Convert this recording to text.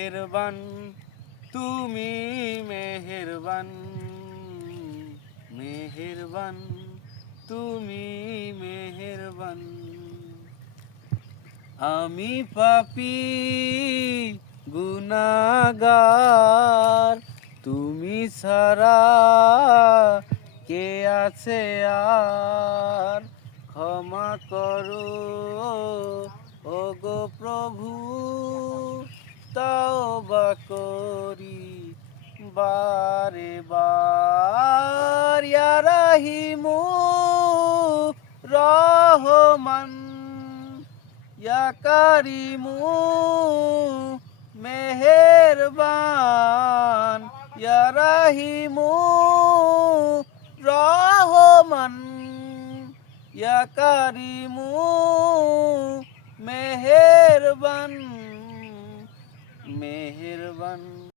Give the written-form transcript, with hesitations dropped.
মেহেরবান তুমি মেহেরবান, মেহেরবান তুমি মেহেরবান। আমি পাপী গুনাহগার, তুমি ছাড়া কে আছে আর? ক্ষমা করো ওগো প্রভু, তওবা করি বারে বার। ইয়া রাহিমু রহমান, ইয়া কারিমু মেহেরবান, ইয়া রাহিমু রহমান, ইয়া কারিমু মেহেরবান, মেহেরবান।